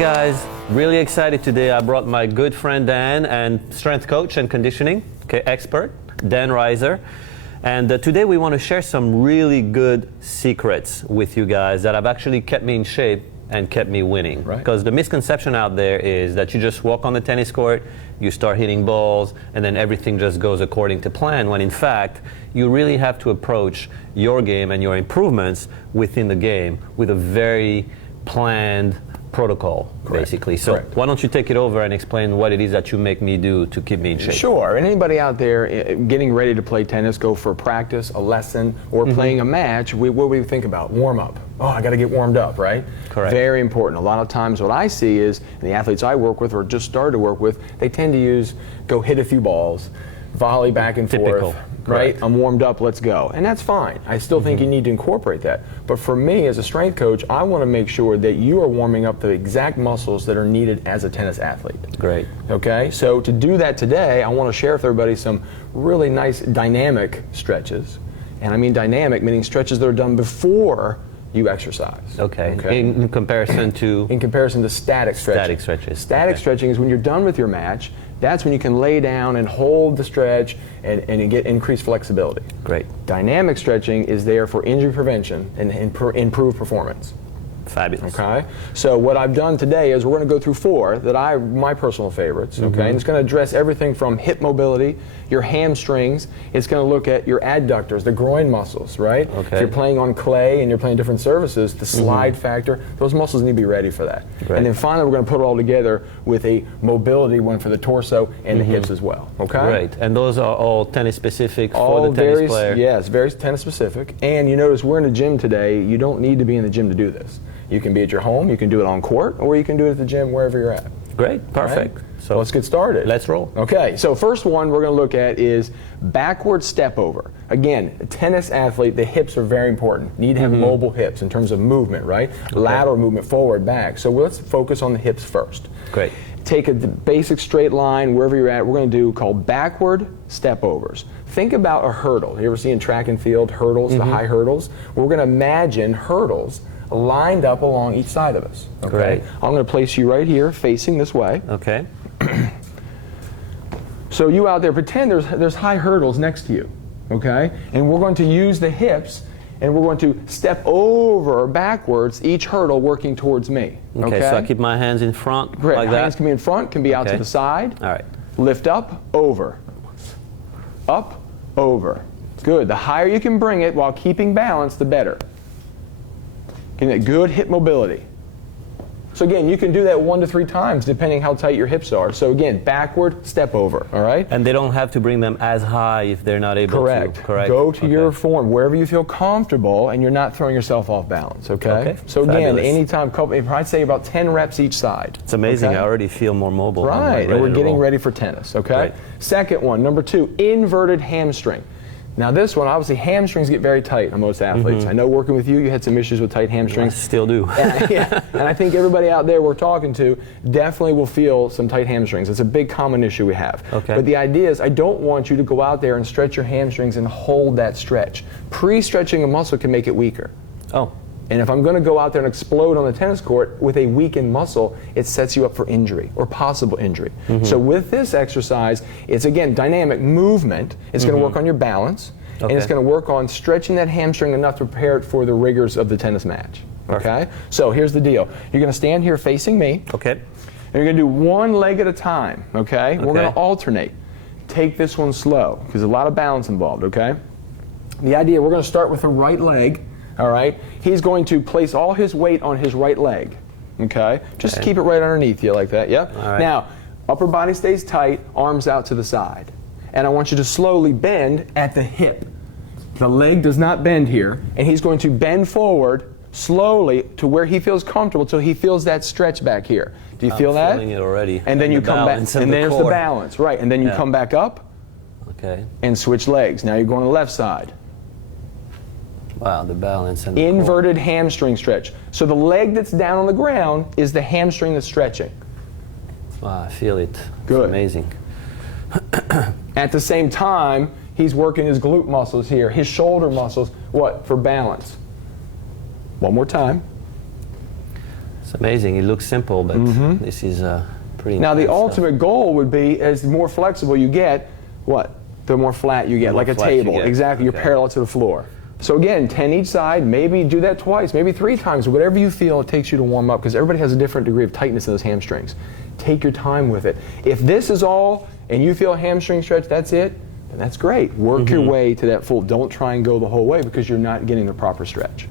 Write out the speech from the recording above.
guys, really excited today. I brought my good friend Dan and strength coach and conditioning expert, Dan Reiser. And today we want to share some really good secrets with you guys that have actually kept me in shape and kept me winning. Right. Because the misconception out there is that you just walk on the tennis court, you start hitting balls, and then everything just goes according to plan, when in fact, you really have to approach your game and your improvements within the game with a very planned protocol, basically. So why don't you take it over and explain what it is that you make me do to keep me in shape? Sure. And anybody out there getting ready to play tennis, go for a practice, a lesson, or playing a match, what do we think about? Warm up. Oh, I got to get warmed up, right? Correct. Very important. A lot of times what I see is, and the athletes I work with or just started to work with, they tend to go hit a few balls, volley back and Typical. forth. Right? I'm warmed up, let's go. And that's fine. I still think you need to incorporate that. But for me, as a strength coach, I want to make sure that you are warming up the exact muscles that are needed as a tennis athlete. Great. Okay? So to do that today, I want to share with everybody some really nice dynamic stretches. And I mean dynamic, meaning stretches that are done before you exercise. Okay. In comparison to? In comparison to static stretching. Static stretches. Static stretching is when you're done with your match. That's when you can lay down and hold the stretch and you get increased flexibility. Great. Dynamic stretching is there for injury prevention and improved performance. Fabulous. Okay. So what I've done today is we're going to go through four that my personal favorites. Okay. And it's going to address everything from hip mobility, your hamstrings. It's going to look at your adductors, the groin muscles, right? Okay. If you're playing on clay and you're playing different surfaces, the slide factor, those muscles need to be ready for that. Great. And then finally, we're going to put it all together with a mobility one for the torso and the hips as well. Okay. Great. And those are all tennis specific for the tennis player? Yes, very tennis specific. And you notice we're in a gym today. You don't need to be in the gym to do this. You can be at your home, you can do it on court, or you can do it at the gym wherever you're at. Great, perfect. Right? So let's get started. Let's roll. Okay, so first one we're going to look at is backward step over. Again, a tennis athlete, the hips are very important. Need to have mobile hips in terms of movement, right? Okay. Lateral movement, forward, back. So let's focus on the hips first. Great. Take a basic straight line wherever you're at. We're going to do called backward step overs. Think about a hurdle. You ever see in track and field hurdles, the high hurdles? We're going to imagine hurdles lined up along each side of us. Okay. Great. I'm going to place you right here, facing this way. Okay. So you out there, pretend there's high hurdles next to you. Okay. And we're going to use the hips, and we're going to step over backwards each hurdle, working towards me. Okay. So I keep my hands in front. Great. Like that. Hands can be in front, can be out to the side. All right. Lift up, over. Up, over. Good. The higher you can bring it while keeping balance, the better. Getting that good hip mobility. So again, you can do that 1 to 3 times depending how tight your hips are. So again, backward, step over, all right? And they don't have to bring them as high if they're not able to. Correct. Go to your form, wherever you feel comfortable and you're not throwing yourself off balance, okay? So again, anytime, I'd say about 10 reps each side. It's amazing. Okay? I already feel more mobile. Right, and we're getting ready for tennis, okay? Right. Second one, number 2, inverted hamstring. Now this one, obviously hamstrings get very tight on most athletes. I know working with you had some issues with tight hamstrings. I still do. And I think everybody out there we're talking to definitely will feel some tight hamstrings. It's a big common issue we have. Okay. But the idea is I don't want you to go out there and stretch your hamstrings and hold that stretch. Pre-stretching a muscle can make it weaker. Oh. And if I'm going to go out there and explode on the tennis court with a weakened muscle, it sets you up for injury or possible injury. So with this exercise, it's again dynamic movement. It's going to work on your balance, and it's going to work on stretching that hamstring enough to prepare it for the rigors of the tennis match. Okay? So here's the deal. You're going to stand here facing me. Okay. And you're going to do one leg at a time. Okay? We're going to alternate. Take this one slow because there's a lot of balance involved. Okay? The idea, we're going to start with the right leg. All right, he's going to place all his weight on his right leg. Okay, just keep it right underneath you like that. Yep. All right. Now, upper body stays tight, arms out to the side, and I want you to slowly bend at the hip. The leg does not bend here, and he's going to bend forward slowly to where he feels comfortable, till he feels that stretch back here. Do you feel that? I'm feeling it already. And then you come back, and then it's the balance, right? And then you come back up. Okay. And switch legs. Now you're going to the left side. Wow, the balance and the inverted hamstring stretch. So the leg that's down on the ground is the hamstring that's stretching. Wow, I feel it. Good. It's amazing. At the same time, he's working his glute muscles here, his shoulder muscles, what? For balance. One more time. It's amazing. It looks simple, but this is pretty Now, the intense ultimate goal would be, as the more flexible you get, what? The more flat you get, like a table. Exactly, you're parallel to the floor. So again, 10 each side, maybe do that twice, maybe 3 times, whatever you feel it takes you to warm up, because everybody has a different degree of tightness in those hamstrings. Take your time with it. If this is all, and you feel a hamstring stretch, that's it, then that's great. Work your way to that full. Don't try and go the whole way because you're not getting the proper stretch.